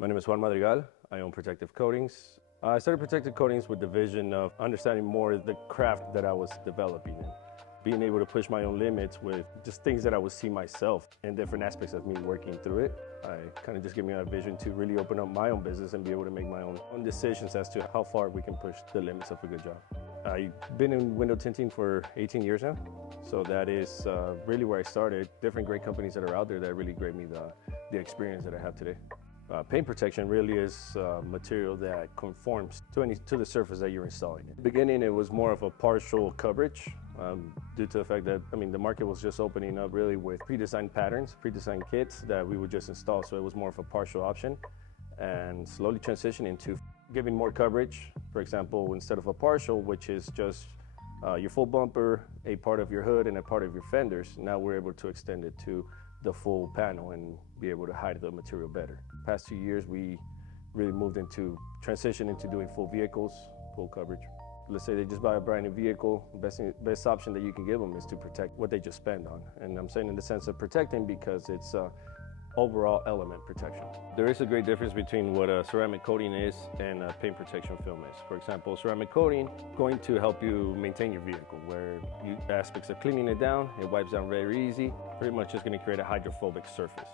My name is Juan Madrigal. I own Protektive Coatings. I started Protektive Coatings with the vision of understanding more the craft that I was developing and being able to push my own limits with just things that I would see myself in different aspects of me working through it. I kind of just gave me a vision to really open up my own business and be able to make my own decisions as to how far we can push the limits of a good job. I've been in window tinting for 18 years now, so that is really where I started. Different great companies that are out there that really gave me the experience that I have today. Paint protection really is material that conforms to the surface that you're installing. In the beginning, it was more of a partial coverage due to the fact that, the market was just opening up really with pre-designed patterns, pre-designed kits that we would just install. So it was more of a partial option and slowly transitioning to giving more coverage. For example, instead of a partial, which is just your full bumper, a part of your hood, and a part of your fenders, now we're able to extend it to the full panel and be able to hide the material better. Past 2 years, we really moved into transition into doing full vehicles, full coverage. Let's say they just buy a brand new vehicle, best option that you can give them is to protect what they just spend on. And I'm saying in the sense of protecting because it's overall element protection. There is a great difference between what a ceramic coating is and a paint protection film is. For example, ceramic coating going to help you maintain your vehicle, where aspects of cleaning it down, it wipes down very easy, pretty much just going to create a hydrophobic surface.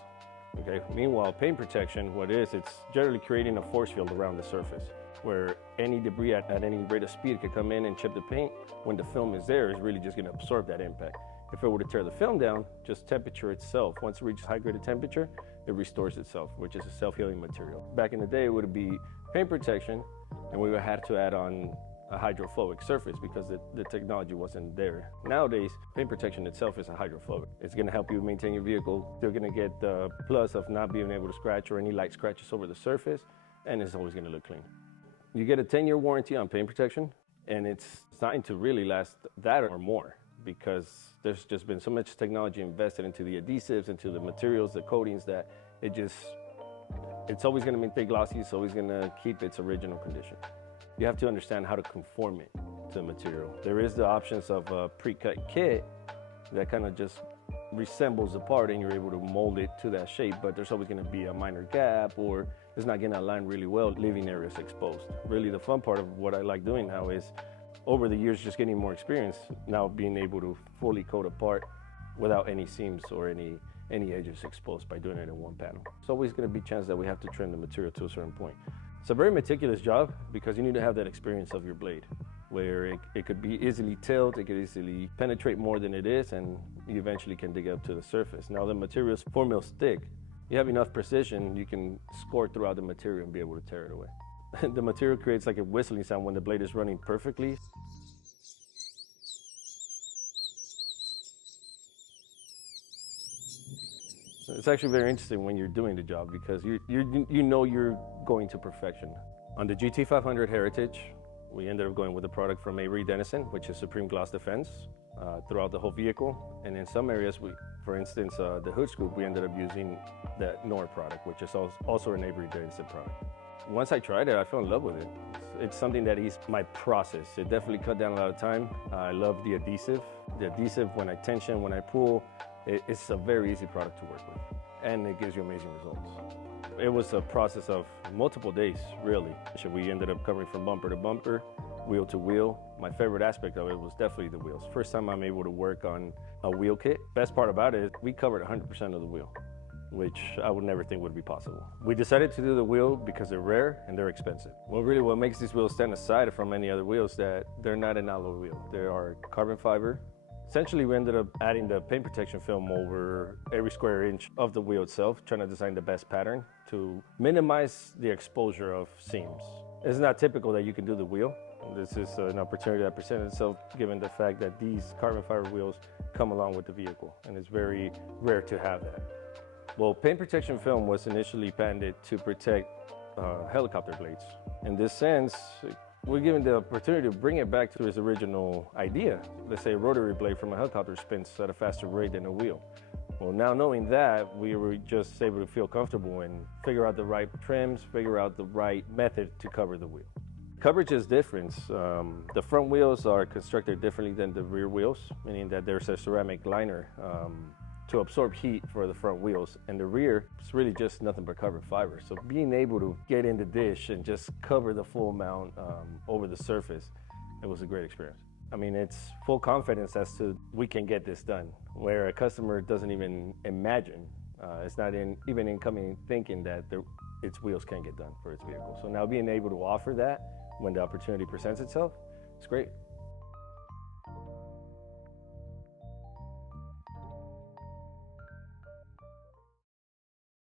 Okay. Meanwhile, paint protection, what it is, it's generally creating a force field around the surface, where any debris at any rate of speed could come in and chip the paint. When the film is there, it's really just going to absorb that impact. If it were to tear the film down, just temperature itself, once it reaches high-graded temperature, it restores itself, which is a self-healing material. Back in the day, it would be paint protection, and we would have to add on a hydrophobic surface because the technology wasn't there. Nowadays, paint protection itself is a hydrophobic. It's going to help you maintain your vehicle. You're going to get the plus of not being able to scratch or any light scratches over the surface, and it's always going to look clean. You get a 10-year warranty on paint protection, and it's designed to really last that or more, because there's just been so much technology invested into the adhesives, into the materials, the coatings, that it's always going to maintain glossy, it's always going to keep its original condition. You have to understand how to conform it to the material. There is the options of a pre-cut kit that kind of just resembles the part and you're able to mold it to that shape, but there's always going to be a minor gap or it's not going to align really well, leaving areas exposed. Really the fun part of what I like doing now is, over the years, just getting more experience, now being able to fully coat a part without any seams or any edges exposed by doing it in one panel. It's always going to be a chance that we have to trim the material to a certain point. It's a very meticulous job because you need to have that experience of your blade, where it could be easily tilled, it could easily penetrate more than it is, and you eventually can dig up to the surface. Now the material's 4 mil thick. You have enough precision, you can score throughout the material and be able to tear it away. The material creates like a whistling sound when the blade is running perfectly. It's actually very interesting when you're doing the job because you know you're going to perfection. On the GT500 Heritage, we ended up going with a product from Avery Dennison, which is Supreme Gloss Defense, throughout the whole vehicle. And in some areas, for instance, the hood scoop, we ended up using that Noir product, which is also an Avery Dennison product. Once I tried it, I fell in love with it. It's something that is my process. It definitely cut down a lot of time. I love the adhesive. The adhesive, when I tension, when I pull, it's a very easy product to work with. And it gives you amazing results. It was a process of multiple days, really. We ended up covering from bumper to bumper, wheel to wheel. My favorite aspect of it was definitely the wheels. First time I'm able to work on a wheel kit. Best part about it is we covered 100% of the wheel, which I would never think would be possible. We decided to do the wheel because they're rare and they're expensive. Well, really what makes these wheels stand aside from any other wheels that they're not an alloy wheel. They are carbon fiber. Essentially, we ended up adding the paint protection film over every square inch of the wheel itself, trying to design the best pattern to minimize the exposure of seams. It's not typical that you can do the wheel. This is an opportunity that presented itself given the fact that these carbon fiber wheels come along with the vehicle, and it's very rare to have that. Well, paint protection film was initially patented to protect helicopter blades. In this sense, we're given the opportunity to bring it back to its original idea. Let's say a rotary blade from a helicopter spins at a faster rate than a wheel. Well, now knowing that, we were just able to feel comfortable and figure out the right trims, figure out the right method to cover the wheel. Coverage is different. The front wheels are constructed differently than the rear wheels, meaning that there's a ceramic liner to absorb heat for the front wheels, and the rear is really just nothing but carbon fiber. So being able to get in the dish and just cover the full amount over the surface, it was a great experience. I mean, it's full confidence as to we can get this done, where a customer doesn't even imagine. It's not even incoming thinking that its wheels can get done for its vehicle. So now being able to offer that when the opportunity presents itself, it's great.